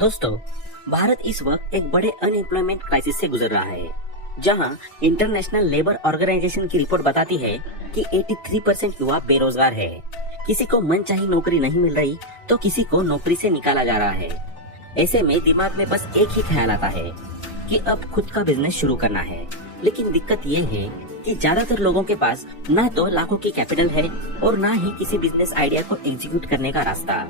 दोस्तों, भारत इस वक्त एक बड़े अनएम्प्लॉयमेंट क्राइसिस से गुजर रहा है, जहां इंटरनेशनल लेबर ऑर्गेनाइजेशन की रिपोर्ट बताती है कि 83% युवा बेरोजगार है। किसी को मनचाही नौकरी नहीं मिल रही तो किसी को नौकरी से निकाला जा रहा है। ऐसे में दिमाग में बस एक ही ख्याल आता है कि अब खुद का बिजनेस शुरू करना है। लेकिन दिक्कत ये है कि ज्यादातर लोगों के पास ना तो लाखों की कैपिटल है और ना ही किसी बिजनेस आइडिया को एग्जीक्यूट करने का रास्ता।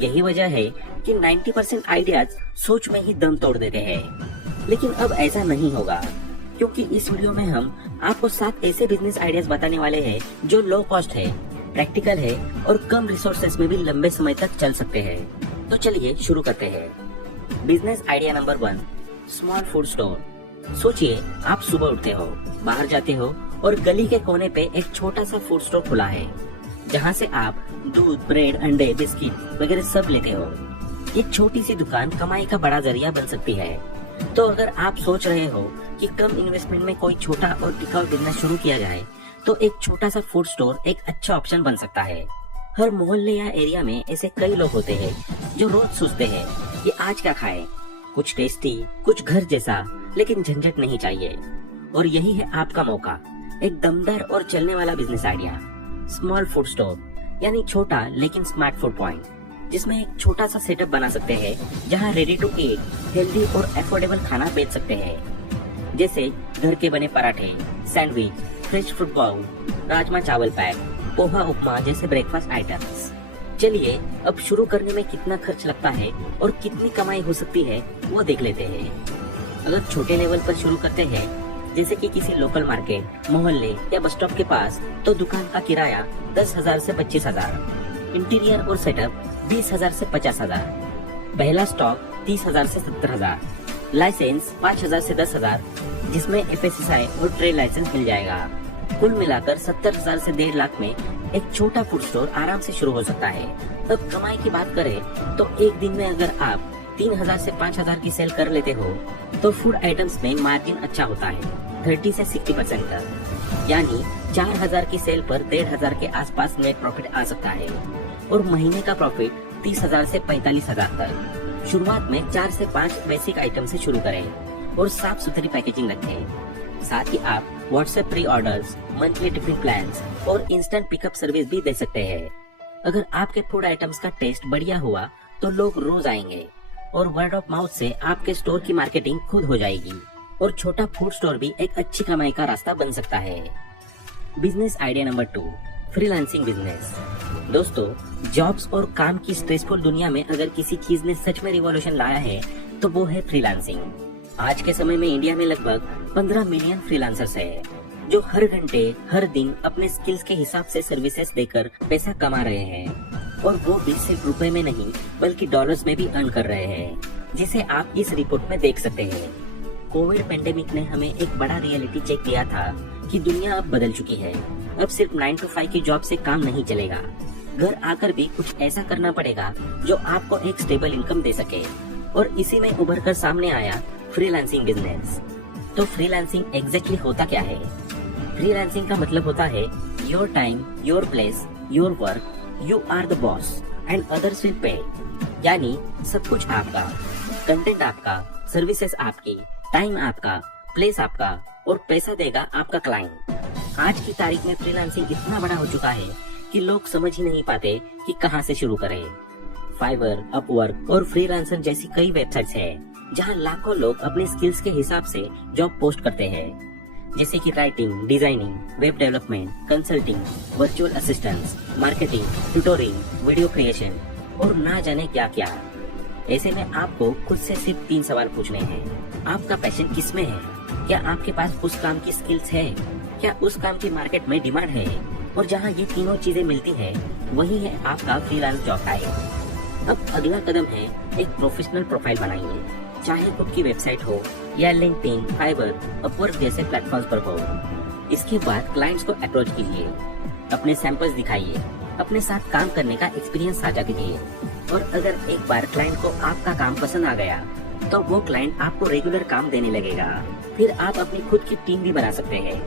यही वजह है कि 90% आइडियाज सोच में ही दम तोड़ देते हैं। लेकिन अब ऐसा नहीं होगा, क्योंकि इस वीडियो में हम आपको 7 ऐसे बिजनेस आइडियाज बताने वाले हैं जो लो कॉस्ट है, प्रैक्टिकल है और कम रिसोर्सेस में भी लंबे समय तक चल सकते हैं। तो चलिए शुरू करते हैं। Business idea number 1, small food store. सोचिए, आप सुबह उठते हो, बाहर जाते हो और गली के कोने पे एक छोटा सा फूड स्टोर खुला है, जहाँ से आप दूध, ब्रेड, अंडे, बिस्किट वगैरह सब लेते हो। ये छोटी सी दुकान कमाई का बड़ा जरिया बन सकती है। तो अगर आप सोच रहे हो कि कम इन्वेस्टमेंट में कोई छोटा और टिकाऊ बिजनेस शुरू किया जाए, तो एक छोटा सा फूड स्टोर एक अच्छा ऑप्शन बन सकता है। हर मोहल्ले या एरिया में ऐसे कई लोग होते हैं जो रोज सोचते हैं कि आज क्या खाएं, कुछ टेस्टी, कुछ घर जैसा, लेकिन झंझट नहीं चाहिए। और यही है आपका मौका, एक दमदार और चलने वाला business idea, small food store, यानी छोटा लेकिन स्मार्ट फूड पॉइंट, जिसमें एक छोटा सा सेटअप बना सकते हैं जहां रेडी टू ईट, हेल्दी और अफोर्डेबल खाना बेच सकते हैं, जैसे घर के बने पराठे, sandwich, fresh fruit bowl, rajma चावल पैक, पोहा उपमा जैसे ब्रेकफास्ट आइटम्स। चलिए अब शुरू करने में कितना खर्च लगता है और कितनी कमाई हो सकती है वो देख लेते हैं। अगर छोटे लेवल पर शुरू करते हैं, जैसे कि किसी लोकल मार्केट, मोहल्ले या बस स्टॉप के पास, तो दुकान का किराया 10,000 से 25,000, इंटीरियर और सेटअप 20,000 से 50,000, पहला स्टॉक 30,000 से 70,000, लाइसेंस 5,000 से 10,000, जिसमें FSSAI और ट्रेड लाइसेंस मिल जाएगा। कुल मिलाकर 70,000 से 1.5 लाख में एक छोटा फूड स्टोर आराम से शुरू हो सकता है। अब कमाई की बात करें तो एक दिन में अगर आप 3,000 से 5,000 की सेल कर लेते हो, तो फूड आइटम्स में मार्जिन अच्छा होता है, 30 से 60% तक, यानी 4,000 की सेल पर 1,500 के आसपास नेट प्रॉफिट आ सकता है। और महीने का प्रॉफिट 30,000 से 45,000 तक। शुरुआत में 4 से 5 बेसिक आइटम से शुरू करें और साफ सुथरी पैकेजिंग रखें। साथ ही आप WhatsApp pre orders, monthly tiffin plans और इंस्टेंट पिकअप सर्विस भी दे सकते हैं। अगर आपके फूड आइटम्स का टेस्ट बढ़िया हुआ तो लोग रोज आएंगे और वर्ड ऑफ माउथ से आपके स्टोर की मार्केटिंग खुद हो जाएगी और छोटा फूड स्टोर भी एक अच्छी कमाई का रास्ता बन सकता है। Business idea number 2, freelancing business. दोस्तों, जॉब्स और काम की स्ट्रेसफुल दुनिया में अगर किसी चीज ने सच में रिवॉल्यूशन लाया है तो वो है फ्रीलांसिंग। आज के समय में इंडिया में लगभग 15 मिलियन फ्रीलांसर्स है, जो हर घंटे हर दिन अपने स्किल्स के हिसाब से सर्विसेज देकर पैसा कमा रहे हैं, और वो भी सिर्फ रुपए में नहीं बल्कि डॉलर्स में भी अर्न कर रहे हैं, जिसे आप इस रिपोर्ट में देख सकते हैं। कोविड पेंडेमिक ने हमें एक बड़ा रियलिटी चेक दिया था कि दुनिया अब बदल चुकी है। अब सिर्फ 9 to 5 की जॉब से काम नहीं चलेगा, घर आकर भी कुछ ऐसा करना पड़ेगा जो आपको एक स्टेबल इनकम दे सके। और इसी में उभर कर सामने आया फ्रीलांसिंग बिजनेस। तो फ्रीलांसिंग एग्जैक्टली होता क्या है? फ्रीलांसिंग का मतलब होता है your time, your place, your work, you are the boss and others will pay. यानी सब कुछ आपका, कंटेंट आपका, सर्विसेज आपकी, टाइम आपका, प्लेस आपका और पैसा देगा आपका क्लाइंट। आज की तारीख में फ्रीलांसिंग इतना बड़ा हो चुका है कि लोग समझ ही नहीं पाते कि कहां से शुरू करें। फाइवर, अपवर्क और फ्रीलांसर जैसी कई वेबसाइट्स हैं, जहां लाखों लोग अपने स्किल्स के हिसाब से जॉब पोस्ट करते हैं, जैसे कि writing, designing, web development, consulting, virtual assistance, marketing, tutoring, video creation और ना जाने क्या क्या। ऐसे में आपको खुद से सिर्फ 3 सवाल पूछने हैं। आपका पैशन किसमें है? क्या आपके पास उस काम की स्किल्स है? क्या उस काम की मार्केट में डिमांड है? और जहाँ ये तीनों चीजें मिलती हैं, वही है आपका फ्रीलांस जॉब टाइप। अब अगला कदम है एक प्रोफेशनल प्रोफाइल बनाइए, चाहे खुद की वेबसाइट हो या लिंक्डइन, फाइवर, अपवर्क जैसे प्लेटफॉर्म्स पर हो। इसके बाद क्लाइंट्स को अप्रोच कीजिए, अपने सैंपल्स दिखाइए, अपने साथ काम करने का एक्सपीरियंस साझा कीजिए। और अगर एक बार क्लाइंट को आपका काम पसंद आ गया, तो वो क्लाइंट आपको रेगुलर काम देने लगेगा। फिर आप अपनी खुद की टीम भी बना सकते हैं।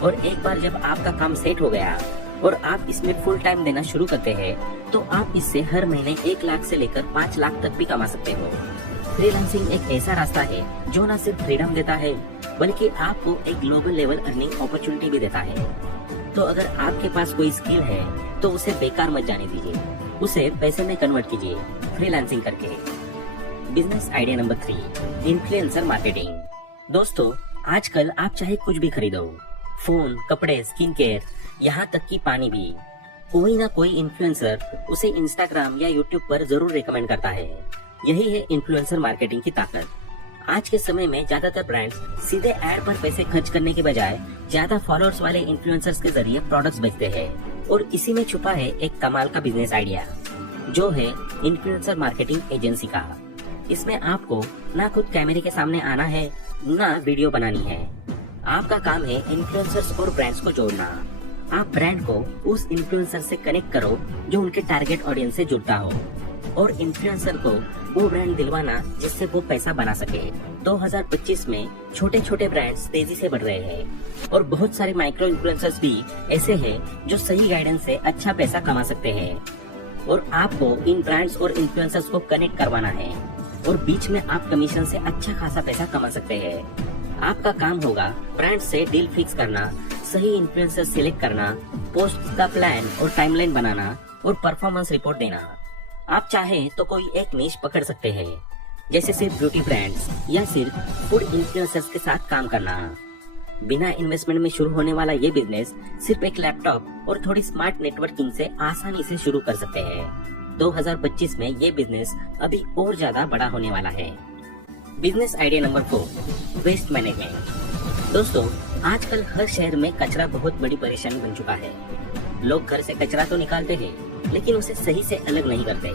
और एक बार जब आपका काम सेट हो गया, और आप इसमें फुल टाइम देना शुरू करते हैं तो आप इससे हर महीने 1 लाख से लेकर 5 लाख तक भी कमा सकते हो। फ्रीलांसिंग एक ऐसा रास्ता है जो न सिर्फ फ्रीडम देता है बल्कि आपको एक ग्लोबल लेवल अर्निंग अपॉर्चुनिटी भी देता है। तो अगर आपके पास कोई स्किल है तो उसे बेकार मत जाने दीजिए, उसे पैसे में कन्वर्ट कीजिए फ्रीलांसिंग करके। Business idea number 3, influencer marketing. दोस्तों, आजकल आप चाहे कुछ भी खरीदो, फोन, कपड़े, स्किन केयर, यहाँ तक कि पानी भी, कोई ना कोई इन्फ्लुएंसर उसे इंस्टाग्राम या यूट्यूब पर जरूर रिकमेंड करता है। यही है इन्फ्लुएंसर मार्केटिंग की ताकत। आज के समय में ज्यादातर ब्रांड्स सीधे एड पर पैसे खर्च करने के बजाय ज्यादा फॉलोअर्स वाले इन्फ्लुएंसर्स के जरिए प्रोडक्ट्स बेचते हैं, और इसी में छुपा है एक कमाल का बिजनेस आइडिया, जो है इन्फ्लुएंसर मार्केटिंग एजेंसी का। इसमें आपको ना खुद कैमरे के सामने आना है, ना वीडियो बनानी है। आपका काम है इन्फ्लुएंसर्स और ब्रांड्स को जोड़ना। आप ब्रांड को उस इन्फ्लुएंसर से कनेक्ट करो जो उनके टारगेट ऑडियंस से जुड़ता हो, और इन्फ्लुएंसर को वो ब्रांड दिलवाना जिससे वो पैसा बना सके। 2025 में छोटे छोटे ब्रांड्स तेजी से बढ़ रहे हैं और बहुत सारे माइक्रो इन्फ्लुएंसर्स भी ऐसे हैं जो सही गाइडेंस से अच्छा पैसा कमा सकते हैं। और आपको इन ब्रांड्स और इन्फ्लुएंसर्स को कनेक्ट करवाना है और बीच में आप कमीशन से अच्छा खासा पैसा कमा सकते हैं। आपका काम होगा ब्रांड से डील फिक्स करना, सही इन्फ्लुएंसर सिलेक्ट करना, पोस्ट का प्लान और टाइमलाइन बनाना और परफॉर्मेंस रिपोर्ट देना। आप चाहे तो कोई एक निश पकड़ सकते हैं, जैसे सिर्फ ब्यूटी ब्रांड्स या सिर्फ फूड इन्फ्लुएंसर्स के साथ काम करना। बिना इन्वेस्टमेंट में शुरू होने वाला ये बिजनेस सिर्फ एक लैपटॉप और थोड़ी स्मार्ट नेटवर्किंग से आसानी से शुरू कर सकते हैं। 2025 में ये बिजनेस अभी और ज्यादा बड़ा होने वाला है। Business idea number 4, waste management. दोस्तों, आजकल हर शहर में कचरा बहुत बड़ी परेशानी बन चुका है। लोग घर से कचरा तो निकालते हैं, लेकिन उसे सही से अलग नहीं करते।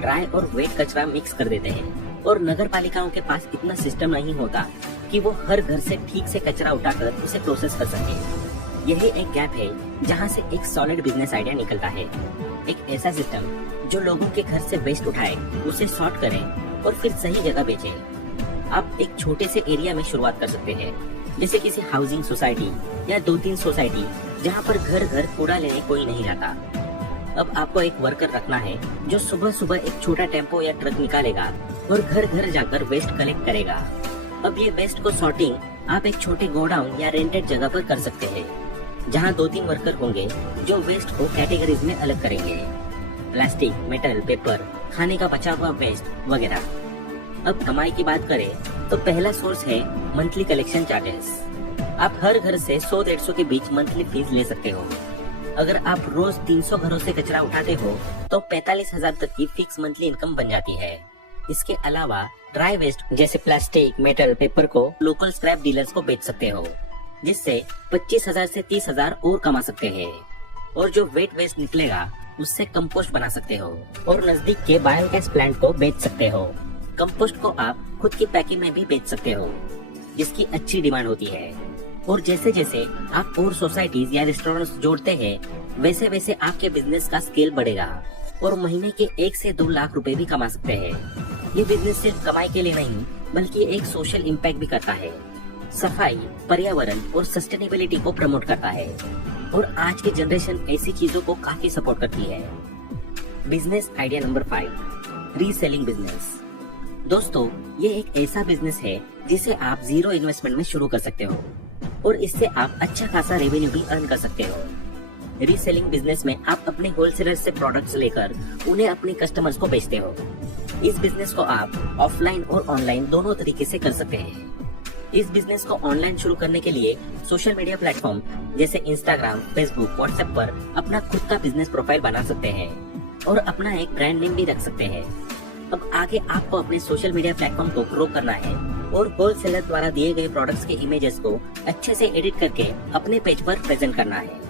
ड्राई और वेट कचरा मिक्स कर देते हैं, और नगर पालिकाओं के पास इतना सिस्टम नहीं होता कि वो हर घर से ठीक से कचरा उठाकर उसे प्रोसेस कर सके। यही एक गैप है जहाँ से एक सॉलिड बिजनेस आइडिया निकलता है। एक ऐसा सिस्टम जो लोगों के घर से वेस्ट उठाए, उसे सॉर्ट करे और फिर सही जगह बेचे। आप एक छोटे से एरिया में शुरुआत कर सकते हैं, जैसे किसी हाउसिंग सोसाइटी या 2-3 सोसाइटी जहाँ पर घर घर कूड़ा लेने कोई नहीं जाता। अब आपको एक वर्कर रखना है जो सुबह सुबह एक छोटा टेम्पो या ट्रक निकालेगा और घर घर जाकर वेस्ट कलेक्ट करेगा। अब ये वेस्ट को सॉर्टिंग आप एक छोटे गोडाउन या रेंटेड जगह पर कर सकते हैं, जहाँ 2-3 वर्कर होंगे जो वेस्ट को कैटेगरीज में अलग करेंगे, प्लास्टिक, मेटल, पेपर, खाने का बचा हुआ वेस्ट वगैरह। अब कमाई की बात करें तो पहला सोर्स है मंथली कलेक्शन चार्जेस। आप हर घर से 100-150 के बीच मंथली फीस ले सकते हो। अगर आप रोज 300 घरों से कचरा उठाते हो तो 45,000 तक की फिक्स मंथली इनकम बन जाती है। इसके अलावा ड्राई वेस्ट जैसे प्लास्टिक, मेटल, पेपर को लोकल स्क्रैप डीलर्स को बेच सकते हो, जिससे 25,000 से 30,000 और कमा सकते हैं। और जो वेट वेस्ट निकलेगा उससे कंपोस्ट बना सकते हो और नजदीक के बायोगैस प्लांट को बेच सकते हो। कंपोस्ट को आप खुद की पैकिंग में भी बेच सकते हो, जिसकी अच्छी डिमांड होती है। और जैसे जैसे आप और सोसाइटीज या रेस्टोरेंट्स जोड़ते हैं, वैसे वैसे आपके बिजनेस का स्केल बढ़ेगा और महीने के 1 से 2 लाख रुपए भी कमा सकते हैं। ये बिजनेस सिर्फ कमाई के लिए नहीं, बल्कि एक सोशल इम्पैक्ट भी करता है। सफाई, पर्यावरण और सस्टेनेबिलिटी को प्रमोट करता है, और आज की जनरेशन ऐसी चीजों को काफी सपोर्ट करती है। Business idea number 5, reselling business. दोस्तों, ये एक ऐसा बिजनेस है जिसे आप 0 इन्वेस्टमेंट में शुरू कर सकते हो और इससे आप अच्छा खासा रेवेन्यू भी अर्न कर सकते हो। रीसेलिंग बिजनेस में आप अपने होलसेलर से प्रोडक्ट्स लेकर उन्हें अपने कस्टमर्स को बेचते हो। इस बिजनेस को आप ऑफलाइन और ऑनलाइन दोनों तरीके से कर सकते हैं। इस बिजनेस को ऑनलाइन शुरू करने के लिए सोशल मीडिया प्लेटफॉर्म जैसे इंस्टाग्राम, फेसबुक, व्हाट्सएप पर अपना खुद का बिजनेस प्रोफाइल बना सकते हैं और अपना एक ब्रांड नेम भी रख सकते हैं। अब आगे आपको अपने सोशल मीडिया प्लेटफॉर्म को ग्रो करना है और होलसेलर द्वारा दिए गए प्रोडक्ट्स के इमेजेस को अच्छे से एडिट करके अपने पेज पर प्रेजेंट करना है।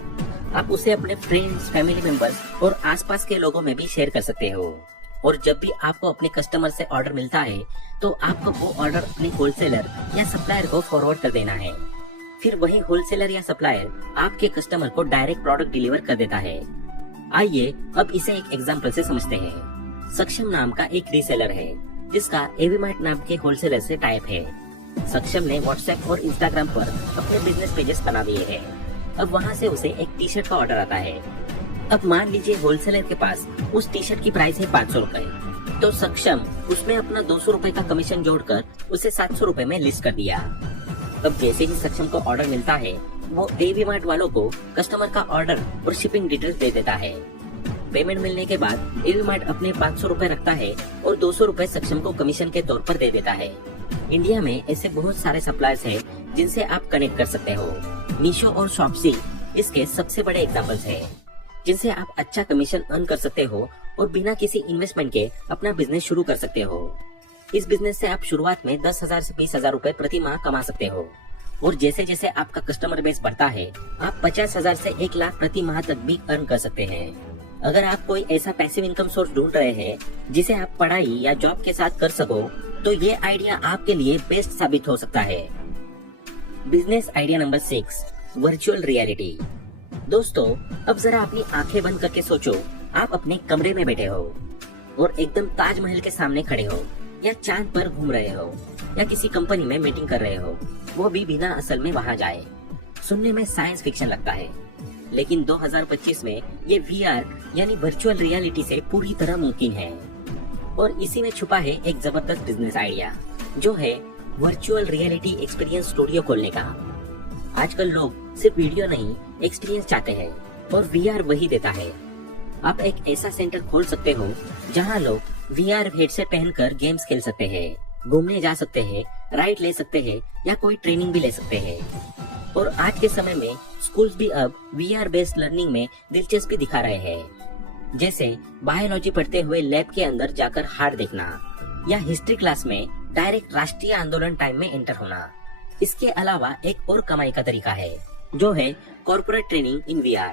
आप उसे अपने फ्रेंड्स, फैमिली मेंबर्स और आसपास के लोगों में भी शेयर कर सकते हो। और जब भी आपको अपने कस्टमर से ऑर्डर मिलता है तो आपको वो ऑर्डर अपने होलसेलर या सप्लायर को फॉरवर्ड कर देना है। फिर वही होलसेलर या सप्लायर आपके कस्टमर को डायरेक्ट प्रोडक्ट डिलीवर कर देता है। आइए अब इसे एक एग्जांपल से समझते हैं। सक्षम नाम का एक रीसेलर है जिसका एवीमार्ट नाम के होलसेलर से टाइप है। सक्षम ने व्हाट्सएप और इंस्टाग्राम पर अपने बिजनेस पेजेस बना दिए हैं अब वहाँ से उसे एक टी शर्ट का ऑर्डर आता है। अब मान लीजिए होलसेलर के पास उस टी शर्ट की प्राइस है 500 रुपए, तो सक्षम उसमें अपना 200 रुपए का कमीशन जोड़कर उसे 700 रुपए में लिस्ट कर दिया। अब जैसे ही सक्षम को ऑर्डर मिलता है, वो एवी मार्ट वालों को कस्टमर का ऑर्डर और शिपिंग डिटेल्स दे देता है। पेमेंट मिलने के बाद एवी मार्ट अपने 500 रुपए रखता है और 200 रुपए सक्षम को कमीशन के तौर पर दे देता है। इंडिया में ऐसे बहुत सारे सप्लायर्स हैं जिनसे आप कनेक्ट कर सकते हो। मीशो और शॉप्सी इसके सबसे बड़े एग्जांपल्स हैं, जिनसे आप अच्छा कमीशन अर्न कर सकते हो और बिना किसी इन्वेस्टमेंट के अपना बिजनेस शुरू कर सकते हो। इस बिजनेस से आप शुरुआत में 10,000 से 20,000 रुपए प्रति माह कमा सकते हो और जैसे जैसे आपका कस्टमर बेस बढ़ता है, आप 50,000 से 1 लाख प्रति माह तक भी अर्न कर सकते हैं। अगर आप कोई ऐसा पैसिव इनकम सोर्स ढूंढ रहे हैं जिसे आप पढ़ाई या जॉब के साथ कर सको, तो ये आइडिया आपके लिए बेस्ट साबित हो सकता है। Business idea number 6, virtual reality. दोस्तों, अब जरा अपनी आंखें बंद करके सोचो, आप अपने कमरे में बैठे हो और एकदम ताजमहल के सामने खड़े हो, या चांद पर घूम रहे हो, या किसी कंपनी में मीटिंग कर रहे हो, वो भी बिना असल में वहाँ जाए। सुनने में साइंस फिक्शन लगता है, लेकिन 2025 में ये VR यानी वर्चुअल रियलिटी से पूरी तरह मुमकिन है। और इसी में छुपा है एक जबरदस्त बिजनेस आइडिया, जो है वर्चुअल रियलिटी एक्सपीरियंस स्टूडियो खोलने का। आजकल लोग सिर्फ वीडियो नहीं, एक्सपीरियंस चाहते हैं और VR वही देता है। आप एक ऐसा सेंटर खोल सकते हो जहां लोग VR हेडसेट पहनकर गेम्स खेल सकते हैं, घूमने जा सकते हैं, राइड ले सकते हैं या कोई ट्रेनिंग भी ले सकते हैं। और आज के समय में स्कूल्स भी अब VR बेस्ड लर्निंग में दिलचस्पी दिखा रहे हैं, जैसे बायोलॉजी पढ़ते हुए लैब के अंदर जाकर हार्ट देखना, या हिस्ट्री क्लास में डायरेक्ट राष्ट्रीय आंदोलन टाइम में एंटर होना। इसके अलावा एक और कमाई का तरीका है, जो है कॉर्पोरेट ट्रेनिंग इन VR।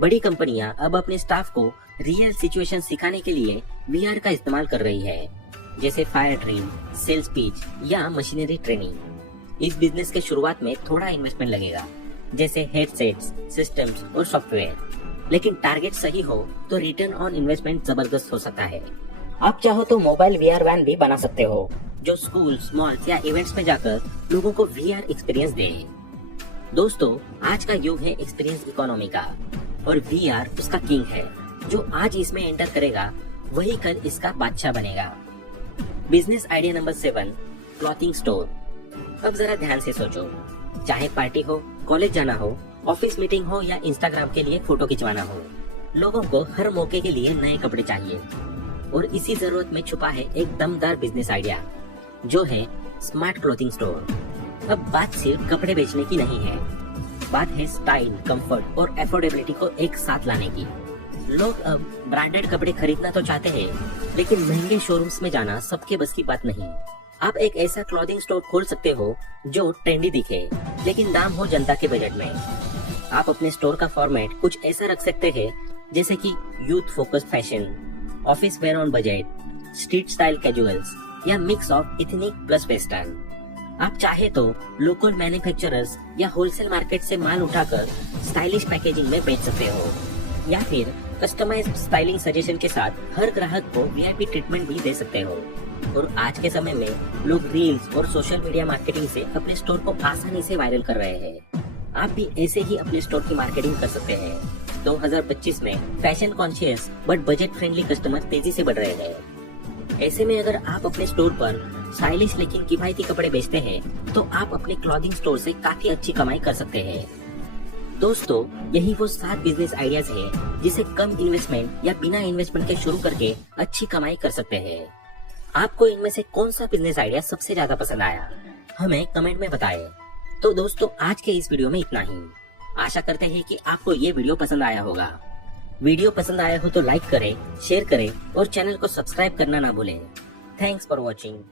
बड़ी कंपनियां अब अपने स्टाफ को रियल सिचुएशन सिखाने के लिए VR का इस्तेमाल कर रही है, जैसे फायर ड्रिल, सेल्स पिच या मशीनरी ट्रेनिंग। इस बिजनेस के शुरुआत में थोड़ा इन्वेस्टमेंट लगेगा, जैसे हेडसेट्स, सिस्टम्स और सॉफ्टवेयर, लेकिन टारगेट सही हो तो रिटर्न ऑन इन्वेस्टमेंट जबरदस्त हो सकता है। आप चाहो तो मोबाइल VR वैन भी बना सकते हो, जो स्कूल्स, मॉल्स या इवेंट्स में जाकर लोगों को VR एक्सपीरियंस दे। दोस्तों, आज का युग है एक्सपीरियंस इकोनॉमी का, और VR उसका किंग है। जो आज इसमें एंटर करेगा, वही कल इसका बादशाह बनेगा। Business idea number 7, clothing store. अब जरा ध्यान से सोचो, चाहे पार्टी हो, कॉलेज जाना हो, ऑफिस मीटिंग हो या इंस्टाग्राम के लिए फोटो खिंचवाना हो, लोगों को हर मौके के लिए नए कपड़े चाहिए। और इसी जरूरत में छुपा है एक दमदार बिजनेस आइडिया, जो है स्मार्ट क्लॉथिंग स्टोर। अब बात सिर्फ कपड़े बेचने की नहीं है, बात है स्टाइल, कंफर्ट और एफोर्डेबिलिटी को एक साथ लाने की। लोग अब ब्रांडेड कपड़े खरीदना तो चाहते हैं, लेकिन महंगे शोरूम्स में जाना सबके बस की बात नहीं। आप एक ऐसा क्लॉथिंग स्टोर खोल सकते हो जो ट्रेंडी दिखे, लेकिन दाम हो जनता के बजट में। आप अपने स्टोर का फॉर्मेट कुछ ऐसा रख सकते हैं, जैसे कि youth focused fashion, office wear on budget, street style casuals या mix of ethnic plus western. आप चाहे तो लोकल मैन्युफैक्चरर्स या होलसेल मार्केट से माल उठाकर स्टाइलिश पैकेजिंग में बेच सकते हो, या फिर कस्टमाइज्ड स्टाइलिंग सजेशन के साथ हर ग्राहक को VIP ट्रीटमेंट भी दे सकते हो। और आज के समय में लोग रील्स और सोशल मीडिया मार्केटिंग से अपने स्टोर को आसानी से वायरल कर रहे हैं। आप भी ऐसे ही अपने स्टोर की मार्केटिंग कर सकते हैं। 2025 में fashion conscious but budget friendly customer तेजी से बढ़ रहे हैं। ऐसे में अगर आप अपने स्टोर पर स्टाइलिश लेकिन किफायती कपड़े बेचते हैं, तो आप अपने क्लॉथिंग स्टोर से काफी अच्छी कमाई कर सकते हैं। दोस्तों, यही वो 7 बिजनेस आइडियाज हैं जिसे कम इन्वेस्टमेंट या बिना इन्वेस्टमेंट के शुरू करके अच्छी कमाई कर सकते हैं। आपको इनमें से कौन सा बिजनेस आइडिया सबसे ज्यादा पसंद आया, हमें कमेंट में बताएं। तो दोस्तों, आज के इस वीडियो में इतना ही। आशा करते हैं कि आपको ये वीडियो पसंद आया होगा। वीडियो पसंद आया हो तो लाइक करें, शेयर करें और चैनल को सब्सक्राइब करना ना भूलें। Thanks for watching.